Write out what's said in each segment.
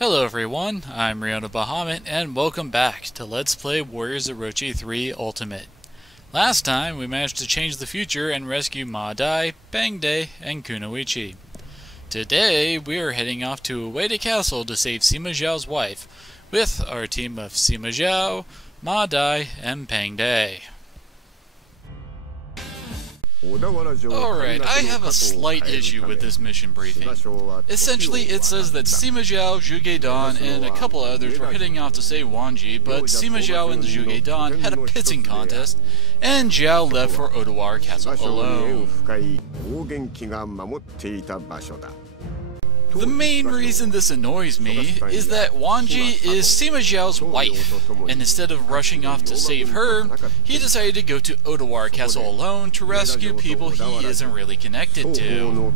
Hello everyone, I'm Riona Bahamut, and welcome back to Let's Play Warriors Orochi 3 Ultimate. Last time, we managed to change the future and rescue Ma Dai, Peng, and Kunoichi. Today, we are heading off to Ueda Castle to save Sima Zhao's wife, with our team of Sima Zhao, Ma Dai, and Peng. Alright, I have a slight issue with this mission briefing. Essentially, it says that Sima Zhao, Zhuge Dan, and a couple others were heading off to save Wanji, but Sima Zhao and Zhuge Dan had a pissing contest, and Zhao left for Odawa Castle alone. The main reason this annoys me is that Wanji is Sima Zhao's wife, and instead of rushing off to save her, he decided to go to Odawa Castle alone to rescue people he isn't really connected to.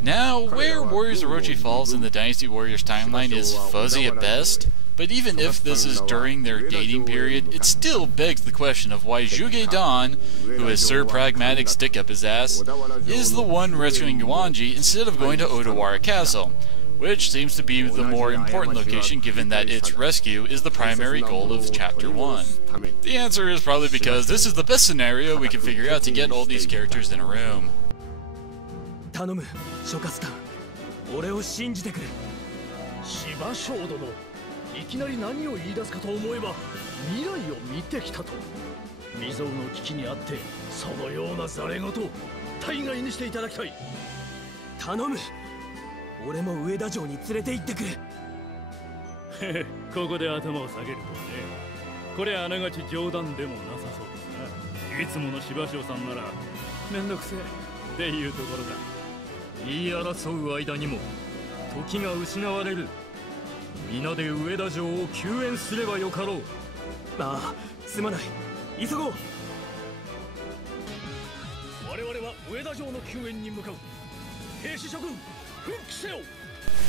Now, where Warriors Orochi falls in the Dynasty Warriors timeline is fuzzy at best, but even if this is during their dating period, it still begs the question of why Zhuge Dan, who is Sir Pragmatic stick up his ass, is the one rescuing Wanji instead of going to Odawa Castle, which seems to be the more important location given that its rescue is the primary goal of Chapter 1. The answer is probably because this is the best scenario we can figure out to get all these characters in a room.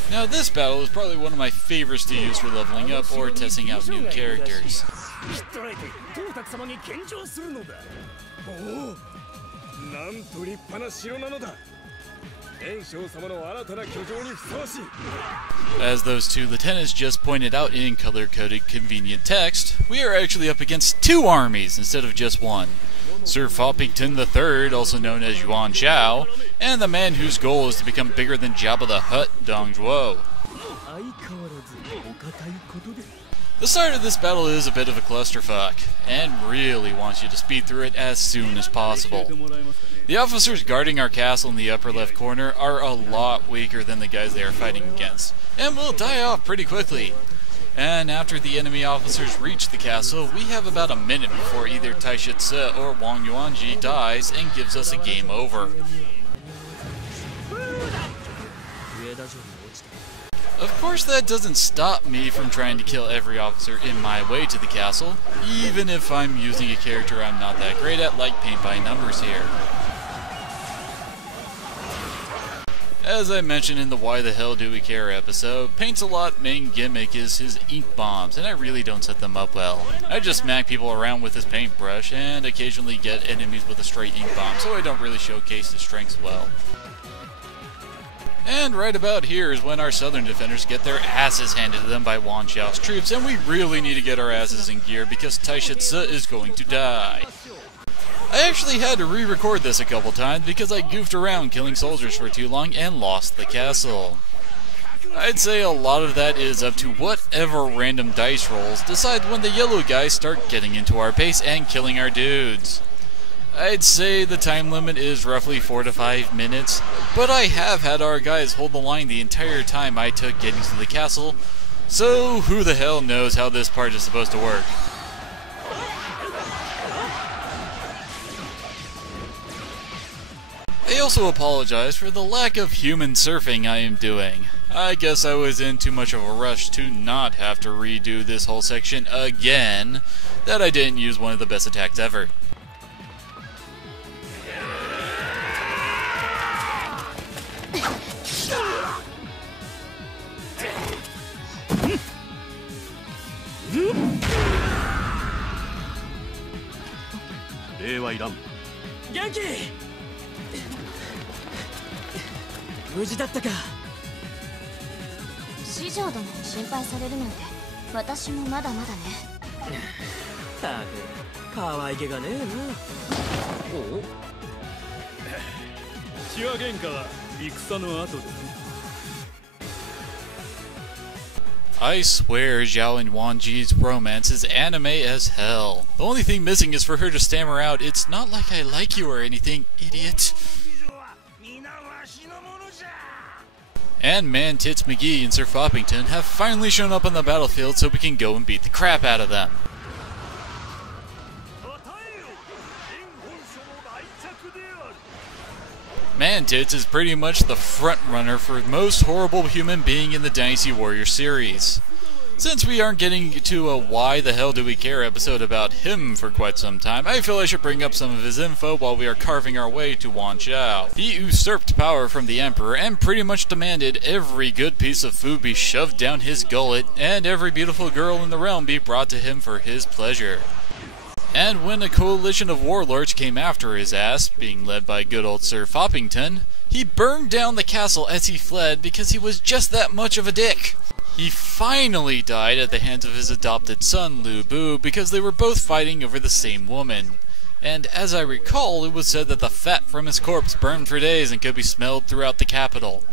Now this battle is probably one of my favorites to use for leveling up or testing out new characters. As those two lieutenants just pointed out in color-coded convenient text, we are actually up against two armies instead of just one. Sir Foppington III, also known as Yuan Zhao, and the man whose goal is to become bigger than Jabba the Hutt, Dong Zhuo. The start of this battle is a bit of a clusterfuck, and really wants you to speed through it as soon as possible. The officers guarding our castle in the upper left corner are a lot weaker than the guys they are fighting against, and will die off pretty quickly. And after the enemy officers reach the castle, we have about a minute before either Taisha Tse or Wang Yuanji dies and gives us a game over. Of course, that doesn't stop me from trying to kill every officer in my way to the castle, even if I'm using a character I'm not that great at, like paint by numbers here. As I mentioned in the Why the Hell Do We Care episode, Paint's a Lot main gimmick is his ink bombs, and I really don't set them up well. I just smack people around with his paintbrush, and occasionally get enemies with a straight ink bomb, so I don't really showcase his strengths well. And right about here is when our southern defenders get their asses handed to them by Wan Xiao's troops, and we really need to get our asses in gear because Taisha Tse is going to die. I actually had to re-record this a couple times because I goofed around killing soldiers for too long and lost the castle. I'd say a lot of that is up to whatever random dice rolls decide when the yellow guys start getting into our base and killing our dudes. I'd say the time limit is roughly 4 to 5 minutes, but I have had our guys hold the line the entire time I took getting to the castle, so who the hell knows how this part is supposed to work. I also apologize for the lack of human surfing I am doing. I guess I was in too much of a rush to not have to redo this whole section again, that I didn't use one of the best attacks ever. ジョー殿に心配されるなんて私もまだまだね。たく可愛げがねえな。お血は喧嘩は戦の後で。 I swear Zhao and Wanji's romance is anime as hell. The only thing missing is for her to stammer out, "It's not like I like you or anything, idiot." And Man Tits McGee and Sir Foppington have finally shown up on the battlefield so we can go and beat the crap out of them. Man Tits is pretty much the front runner for most horrible human being in the Dynasty Warrior series. Since we aren't getting to a why the hell do we care episode about him for quite some time, I feel I should bring up some of his info while we are carving our way to Wan Chao. He usurped power from the Emperor and pretty much demanded every good piece of food be shoved down his gullet and every beautiful girl in the realm be brought to him for his pleasure. And when a coalition of warlords came after his ass, being led by good old Sir Foppington, he burned down the castle as he fled because he was just that much of a dick. He finally died at the hands of his adopted son, Lu Bu, because they were both fighting over the same woman. And as I recall, it was said that the fat from his corpse burned for days and could be smelled throughout the capital.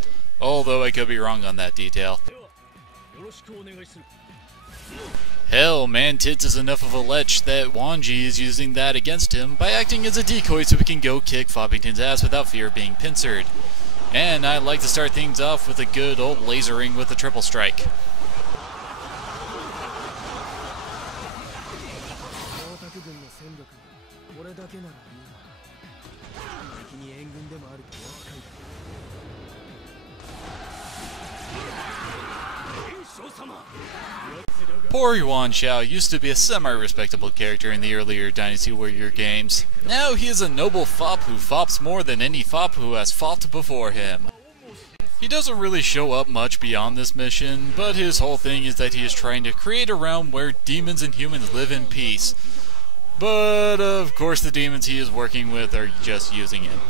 Although I could be wrong on that detail. Hell, Man Tits is enough of a lech that Wanji is using that against him by acting as a decoy so we can go kick Foppington's ass without fear of being pincered. And I like to start things off with a good old lasering with a triple strike. Poor Yuan Shao used to be a semi-respectable character in the earlier Dynasty Warrior games. Now he is a noble fop who fops more than any fop who has fopped before him. He doesn't really show up much beyond this mission, but his whole thing is that he is trying to create a realm where demons and humans live in peace. But of course the demons he is working with are just using him.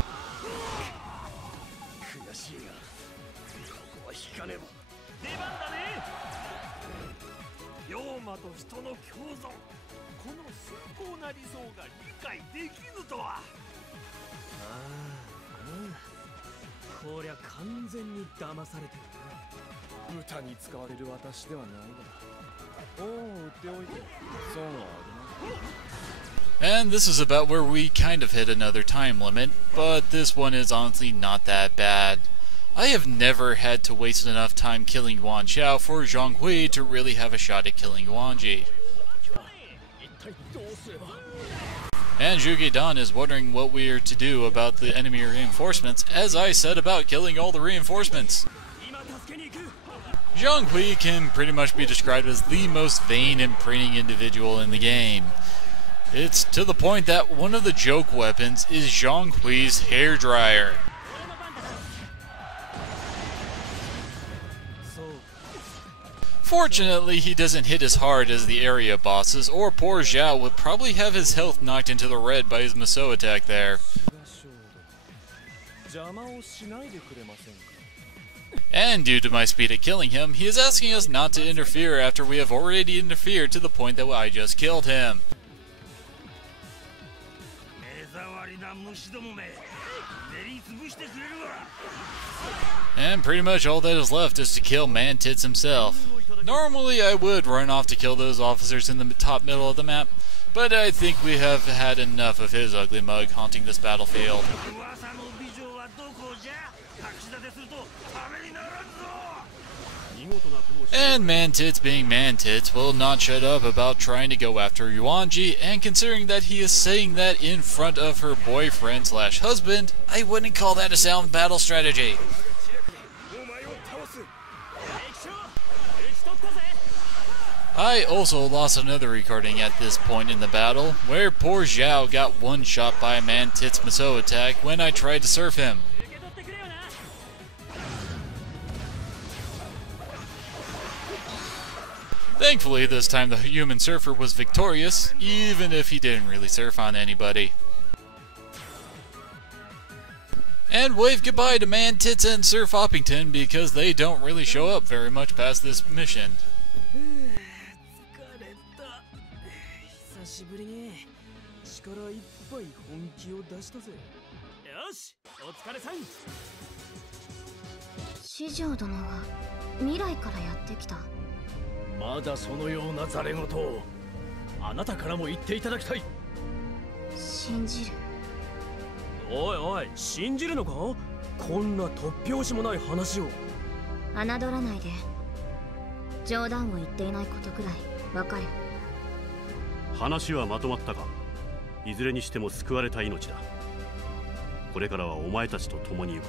And this is about where we kind of hit another time limit, but this one is honestly not that bad. I have never had to waste enough time killing Yuan Shao for Zhang Hui to really have a shot at killing Wanji. And Zhuge Dan is wondering what we are to do about the enemy reinforcements, as I said about killing all the reinforcements. Zhang Hui can pretty much be described as the most vain and preening individual in the game. It's to the point that one of the joke weapons is Zhang Hui's hairdryer. Fortunately, he doesn't hit as hard as the area bosses, or poor Zhao would probably have his health knocked into the red by his Musou attack there. And due to my speed at killing him, he is asking us not to interfere after we have already interfered to the point that I just killed him. And pretty much all that is left is to kill Man Tits himself. Normally I would run off to kill those officers in the top middle of the map, but I think we have had enough of his ugly mug haunting this battlefield. And Man Tits being Man Tits will not shut up about trying to go after Yuanji, and considering that he is saying that in front of her boyfriend slash husband, I wouldn't call that a sound battle strategy. I also lost another recording at this point in the battle, where poor Zhao got one shot by a Man Tits Musou attack when I tried to surf him. Thankfully, this time the human surfer was victorious, even if he didn't really surf on anybody. And wave goodbye to Man Tits and Sir Foppington because they don't really show up very much past this mission. 疲れた。久しぶりに力いっぱい本気を出したぜ。よし、お疲れさん。四条殿は未来からやってきた。まだそのようなざれ言をあなたからも言っていただきたい。信じる。おいおい、信じるのか？こんな突拍子もない話を。侮らないで。冗談を言っていないことくらいわかる。話はまとまったか。いずれにしても救われた命だ。これからはお前たちと共に行こ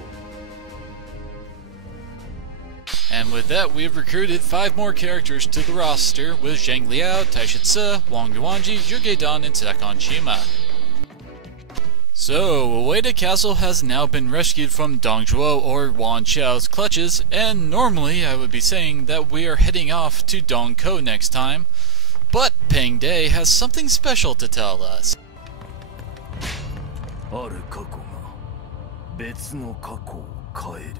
う。 And with that, we have recruited 5 more characters to the roster with Zhang Liao, Taishitsu, Wang Yuanji, Yuge-Dan, and Sakon Shima. So, Ueda Castle has now been rescued from Dong Zhuo or Wan Qiao's clutches, and normally I would be saying that we are heading off to Dong Ko next time, but Peng Day has something special to tell us. ある過去が別の過去を変える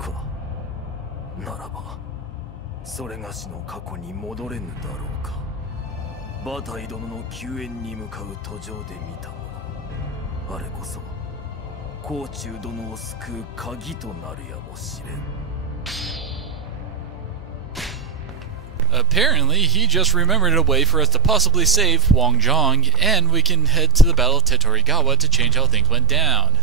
か。ならばそれがしの過去に戻れぬだろうか。馬体殿の救援に向かう途上で見たもの、あれこそ甲冑殿を救う鍵となるやもしれん。 Apparently, he just remembered a way for us to possibly save Wang Zhong, and we can head to the Battle of Tetorigawa to change how things went down.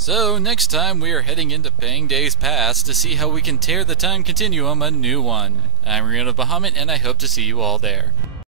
So, next time we are heading into Peng Day's past to see how we can tear the time continuum a new one. I'm Rion of Bahamut, and I hope to see you all there.